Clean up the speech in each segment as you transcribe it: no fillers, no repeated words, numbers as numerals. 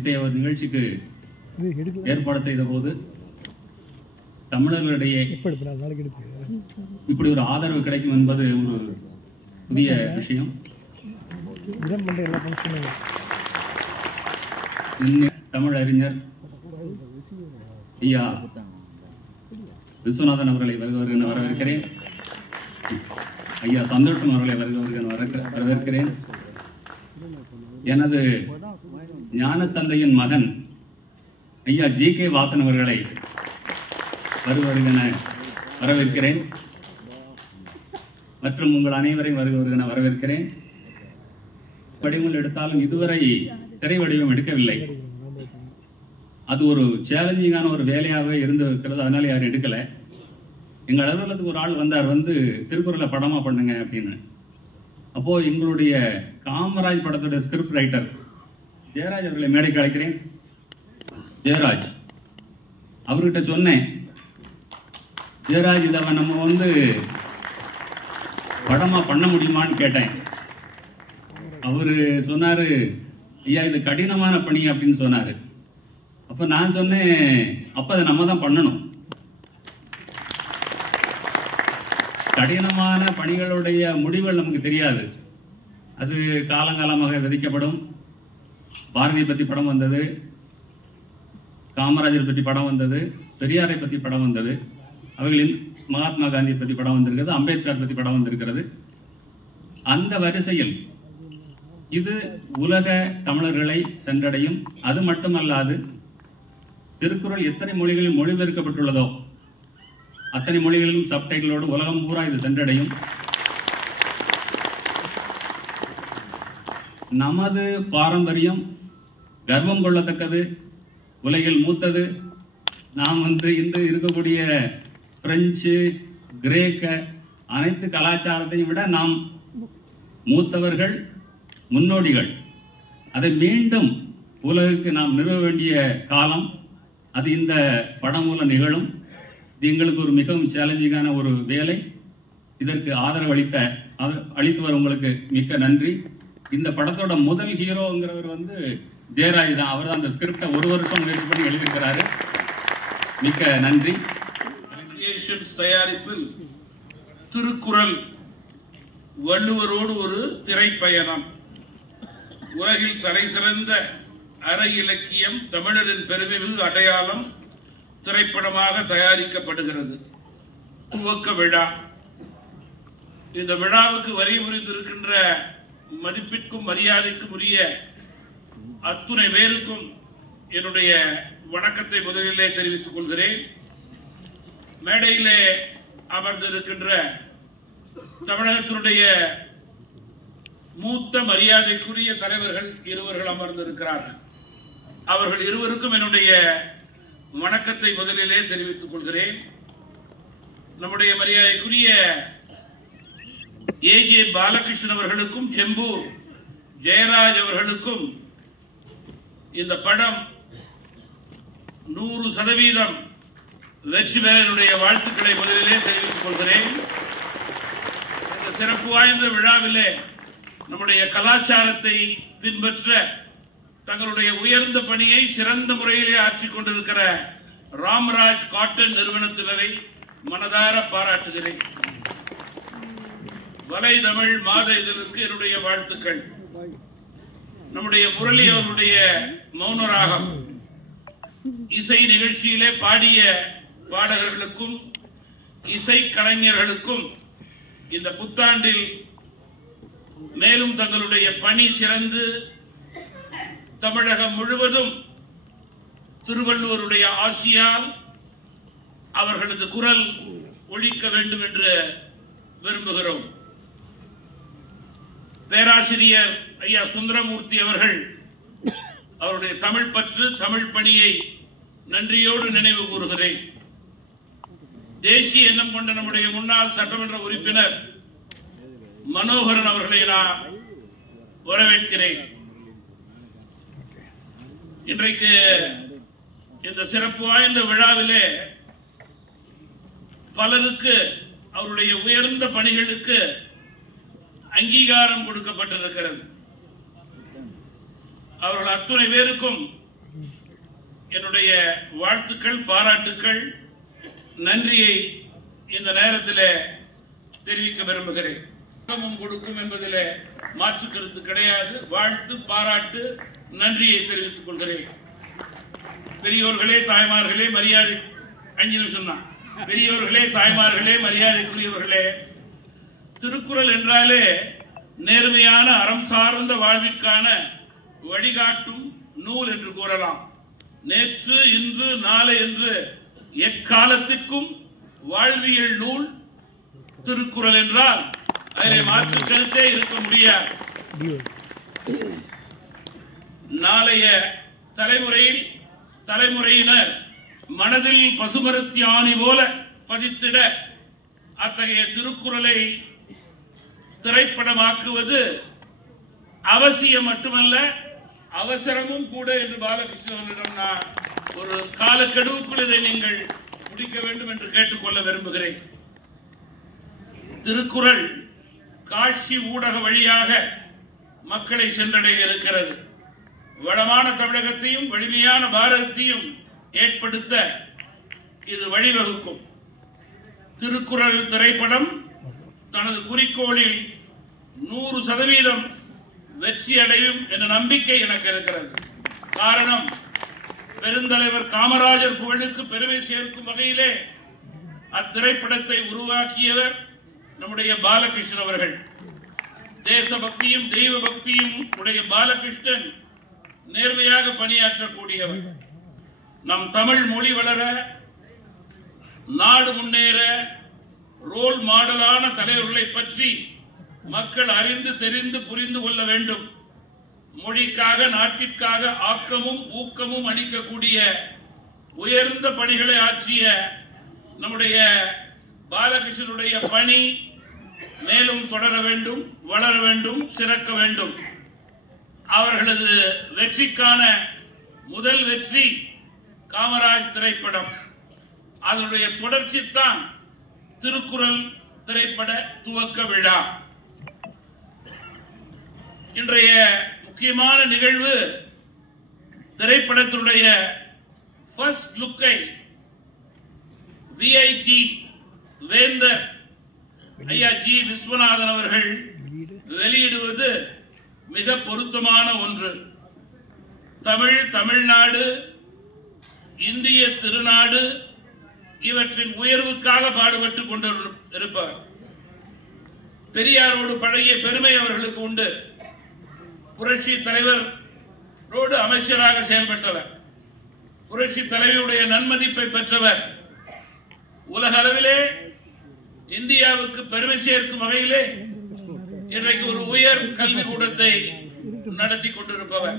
இத்தகைய ஒரு நிகழ்ச்சிக்கு ஏற்பாடு செய்த போது தமிழர்களிடையே இப்படி ஒரு ஆதரவு கிடைக்கும் என்பது ஒரு புதிய விஷயம். தமிழ் அறிஞர் ஐயா விஸ்வநாதன் அவர்களை வருக வரவேற்கிறேன். ஐயா சந்தோஷம் அவர்களை வருக வரவேற்கிறேன். எனது ஞான தந்தையின் மகன் ஐயா ஜி.கே. வாசன் அவர்களை வருவருகென வரவேற்கிறேன். மற்றும் உங்கள் அனைவரையும் வருவருகென வரவேற்கிறேன். வடிவங்கள் எடுத்தாலும் இதுவரை திரை வடிவம் எடுக்கவில்லை. அது ஒரு சேலஞ்சிங்கான ஒரு வேலையாகவே இருந்து இருக்கிறது. அதனால யாரும் எடுக்கல. எங்கள் அலுவலகத்துக்கு ஒரு ஆள் வந்தார், வந்து திருக்குறளை படமா பண்ணுங்க அப்படின்னு. அப்போ எங்களுடைய காமராஜ் படத்தோட ஸ்கிரிப்ட் ரைட்டர் ஜெயராஜ் அவர்களை மேடைக்கு அழைக்கிறேன். ஜெயராஜ் அவர்கிட்ட சொன்னேன், ஜெயராஜ் இதை நம்ம வந்து படமா பண்ண முடியுமான்னு கேட்டேன். அவரு சொன்னாரு, ஐயா இது கடினமான பணி அப்படின்னு சொன்னாரு. அப்ப நான் சொன்னேன், அப்ப அதை நம்ம தான் பண்ணணும். கடினமான பணிகளுடைய முடிவுகள் நமக்கு தெரியாது. அது காலங்காலமாக விதிக்கப்படும். பாரதியை பத்தி படம் வந்தது, காமராஜரை பற்றி படம் வந்தது, பெரியாரை பற்றி படம் வந்தது, அவைகளில் மகாத்மா காந்தியை பற்றி படம் வந்திருக்கிறது, அம்பேத்கர் பற்றி படம் வந்திருக்கிறது. அந்த வரிசையில் இது உலக தமிழர்களை சென்றடையும். அது மட்டுமல்லாது திருக்குறள் எத்தனை மொழிகளில் மொழிபெயர்க்கப்பட்டுள்ளதோ அத்தனை மொழிகளிலும் சப்டைட்டிலோடு உலகம் பூரா இது சென்றடையும். நமது பாரம்பரியம் கர்வம் கொள்ளத்தக்கது, உலகில் மூத்தது. நாம் இன்று இருக்கக்கூடிய பிரெஞ்சு, கிரேக்க அனைத்து கலாச்சாரத்தையும் விட நாம் மூத்தவர்கள், முன்னோடிகள். அதை மீண்டும் உலகுக்கு நாம் நிறுவ வேண்டிய காலம் அது இந்த படம் மூலம் நிகழும். இது எங்களுக்கு ஒரு மிகவும் சேலஞ்சிங்கான ஒரு வேலை. இதற்கு ஆதரவு அளித்து வர உங்களுக்கு மிக்க நன்றி. இந்த படத்தோட முதல் ஹீரோங்கிறவர் வந்து ஜெயராஜ் தான். அவர் தான் அந்த ஸ்கிரிப்டை ஒரு வருஷம் முயற்சி பண்ணி எழுதியிருக்கிறாரு. மிக்க நன்றி. தயாரிப்பில் திருக்குறள் வள்ளுவரோடு ஒரு திரைப்பயணம். உலகில் தலை சிறந்த அற இலக்கியம் தமிழரின் பெருமைமிகு அடையாளம் திரைப்படமாக தயாரிக்கப்படுகிறது. துவக்க விழா. இந்த விழாவுக்கு வரி புரிந்திருக்கின்ற மதிப்பிற்கும் மரியாதைக்கும் உரிய அத்துணை பேருக்கும் என்னுடைய வணக்கத்தை முதலிலே தெரிவித்துக் கொள்கிறேன். மேடையிலே அமர்ந்திருக்கின்ற தமிழகத்தினுடைய மூத்த மரியாதைக்குரிய தலைவர்கள் இருவர்கள் அமர்ந்திருக்கிறார்கள். அவர்கள் இருவருக்கும் என்னுடைய வணக்கத்தை முதலிலே தெரிவித்துக் கொள்கிறேன். நம்முடைய மரியாதைக்குரிய ஏ.ஜே. பாலகிருஷ்ணன் அவர்களுக்கும் செம்பூர் ஜெயராஜ் அவர்களுக்கும் இந்த படம் 100% வெற்றி பெற என்னுடைய வாழ்த்துக்களை முதலிலே தெரிவித்துக் கொள்கிறேன். இந்த சிறப்பு வாய்ந்த விழாவிலே நம்முடைய கலாச்சாரத்தை பின்பற்ற தங்களுடைய உயர்ந்த பணியை சிறந்த முறையிலே ஆற்றிக் கொண்டிருக்கிற ராம்ராஜ் காட்டன் நிறுவனத்தினரை மனதார பாராட்டுகிறேன். வலை தமிழ் மாத இதழுக்கு என்னுடைய வாழ்த்துக்கள். நம்முடைய முரளி அவருடைய மௌனராகம் இசை நிகழ்ச்சியிலே பாடிய பாடகர்களுக்கும் இசை கலைஞர்களுக்கும் இந்த புத்தாண்டில் மேலும் தங்களுடைய பணி சிறந்து தமிழகம் முழுவதும் திருவள்ளுவருடைய ஆசியால் அவர்களது குரல் ஒலிக்க வேண்டும் என்று விரும்புகிறோம். பேராசிரியர் ஐயா சுந்தரமூர்த்தி அவர்கள் அவருடைய தமிழ் பற்று, தமிழ் பணியை நன்றியோடு நினைவு கூறுகிறேன். தேசிய எண்ணம் கொண்ட நம்முடைய முன்னாள் சட்டமன்ற உறுப்பினர் மனோகரன் அவர்களை நான் வரவேற்கிறேன். இன்றைக்கு இந்த சிறப்பு வாய்ந்த விழாவிலே பலருக்கு அவருடைய உயர்ந்த பணிகளுக்கு அங்கீகாரம் கொடுக்கப்பட்டிருக்கிறது. அவர்கள் அத்துணை பேருக்கும் என்னுடைய வாழ்த்துக்கள், பாராட்டுக்கள், நன்றியை இந்த நேரத்தில் தெரிவிக்க விரும்புகிறேன். கொடுக்கும் என்பதில் மாற்று கருத்து கிடையாது. வாழ்த்து, பாராட்டு, நன்றியை தெரிவித்துக் கொள்கிறேன். பெரியோர்களே, தாய்மார்களே, மரியாதை 5 நிமிஷம் தான். பெரியோர்களே, தாய்மார்களே, மரியாதைக்குரியவர்களே, திருக்குறள் என்றாலே நேர்மையான அறம் சார்ந்த வாழ்விற்கான வழிகாட்டும் நூல் என்று கூறலாம். நேற்று, இன்று, நாளை என்று எக்காலத்திற்கும் வாழ்வியல் நூல் திருக்குறள் என்றால் அதிலே மாற்று கருத்தே இருக்க முடியாது. நாளைய தலைமுறையினர் மனதில் பசுமரத்தி ஆணி போல பதித்திட அத்தகைய திருக்குறளை திரைப்படமாக்குவது அவசியம் மட்டுமல்ல, அவசரமும் கூட என்று பாலகிருஷ்ணனிடம் நான் ஒரு காலக்கெடுவுக்குள் இதை நீங்கள் முடிக்க வேண்டும் என்று கேட்டுக்கொள்ள விரும்புகிறேன். திருக்குறள் காட்சி ஊடக வழியாக மக்களை சென்றடைய இருக்கிறது. வளமான தமிழகத்தையும் வலிமையான பாரதத்தையும் ஏற்படுத்த இது வழிவகுக்கும். திருக்குறள் திரைப்படம் தனது குறிக்கோளில் 100% வெற்றி அடையும் என்ற நம்பிக்கை எனக்கு இருக்கிறது. காரணம், பெருந்தலைவர் காமராஜர் புகழுக்கு பெருமை சேர்க்கும் வகையிலே அத்திரைப்படத்தை உருவாக்கியவர் நம்முடைய பாலகிருஷ்ணன் அவர்கள். தேசபக்தியும் தெய்வ பக்தியும் உடைய பாலகிருஷ்ணன் நேர்மையாக பணியாற்றக்கூடியவர். நம் தமிழ் மொழி வளர, நாடு முன்னேற ரோல் மாடலான தலைவர்களை பற்றி மக்கள் அறிந்து தெரிந்து புரிந்து கொள்ள வேண்டும். மொழிக்காக, நாட்டிற்காக ஆக்கமும் ஊக்கமும் அளிக்கக்கூடிய உயர்ந்த பணிகளை ஆற்றிய நம்முடைய பாலகிருஷ்ணனுடைய பணி மேலும் தொடர வேண்டும், வளர வேண்டும், சிறக்க வேண்டும். அவர்களது வெற்றிக்கான முதல் வெற்றி காமராஜ் திரைப்படம். அதனுடைய தொடர்ச்சி தான் திருக்குறள் திரைப்பட துவக்க விழா. இன்றைய முக்கியமான நிகழ்வு திரைப்படத்தினுடைய ஃபர்ஸ்ட் லுக்கை விஐடி வேந்தர் ஐயா ஜி விஸ்வநாதன் அவர்கள் வெளியிடுவது மிக பொருத்தமான ஒன்று. தமிழ்நாடு, இந்திய திருநாடு இவற்றின் உயர்வுக்காக பாடுபட்டுக் கொண்டிருப்பவர். பெரியாரோடு பழகிய பெருமை அவர்களுக்கு உண்டு. புரட்சி தலைவரோடு அமைச்சராக செயல்பட்டவர். புரட்சி தலைவியுடைய நன்மதிப்பை பெற்றவர். உலக அளவிலே இந்தியாவுக்கு பெருமை சேர்க்கும் வகையிலே இன்றைக்கு ஒரு உயர் கல்வி கூடத்தை நடத்தி கொண்டிருப்பவர்.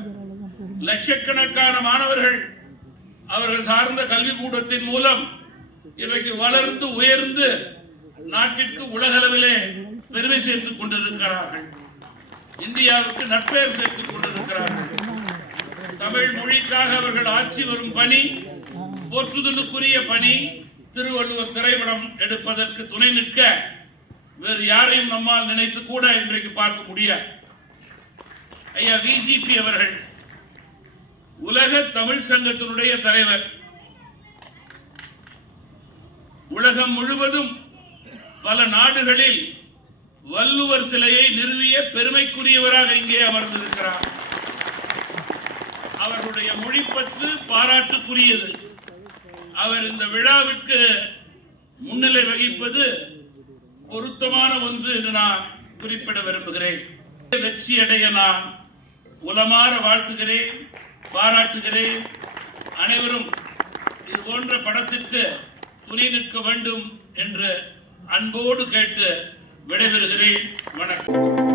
லட்சக்கணக்கான மாணவர்கள் அவர்கள் சார்ந்த கல்வி கூடத்தின் மூலம் இன்றைக்கு வளர்ந்து உயர்ந்து நாட்டிற்கு உலக அளவிலே பெருமை சேர்த்துக் கொண்டிருக்கிறார்கள். இந்தியாவுக்கு நற்பெயர் சேர்த்துக் கொண்டிருக்கிறார்கள். தமிழ் மொழிக்காக அவர்கள் ஆட்சி வரும் பணி போற்றுதலுக்குரிய பணி. திருவள்ளுவர் திரைப்படம் எடுப்பதற்கு துணை நிற்க வேறு யாரையும் நம்மால் நினைத்து கூட இன்றைக்கு பார்க்க முடியாது. ஐயா விஜிபி அவர்கள் உலக தமிழ் சங்கத்தினுடைய தலைவர். உலகம் முழுவதும் பல நாடுகளில் வள்ளுவர் சிலையை நிறுவிய பெருமைக்குரியவராக இங்கே அமர்ந்திருக்கிறார். அவர்களுடைய மொழிப்பற்று பாராட்டுக்குரியது. அவர் இந்த விழாவிற்கு முன்னிலை வகிப்பது பொருத்தமான ஒன்று என்று நான் குறிப்பிட விரும்புகிறேன். வெற்றி அடைய நான் உளமாற வாழ்த்துகிறேன், பாராட்டுகிறேன். அனைவரும் இது போன்ற படத்திற்கு துணை நிற்க வேண்டும் என்று அன்போடு கேட்டு விடைபெறுகிறேன். வணக்கம்.